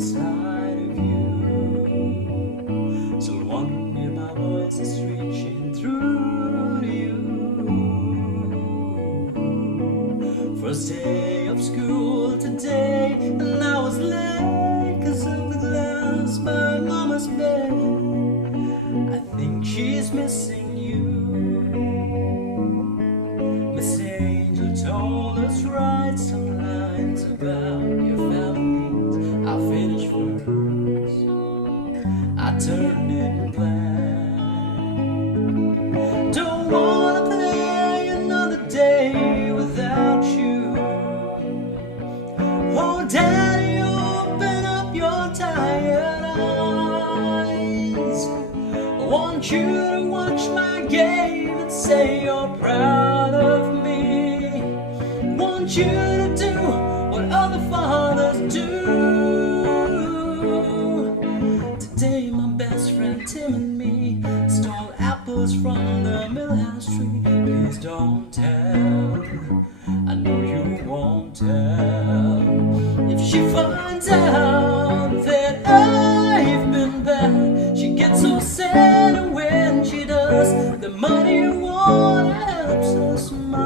inside of you. Someone near my voice is reaching through to you. First day of school today, and I was late 'cause of the glass by mama's bed. I think she's missing you. Miss Angel told us write some lines about your families. I finished first, I turned it black. Don't wanna play another day without you. Oh Daddy, open up your tired eyes. I want you to watch my game and say you're proud of me. Want you to do what other fathers do. Today my best friend Tim and me stole apples from the millhouse tree. Please don't tell, I know you won't tell. If she finds out that I've been bad, she gets so sad, and when she does, the muddy water helps her smile.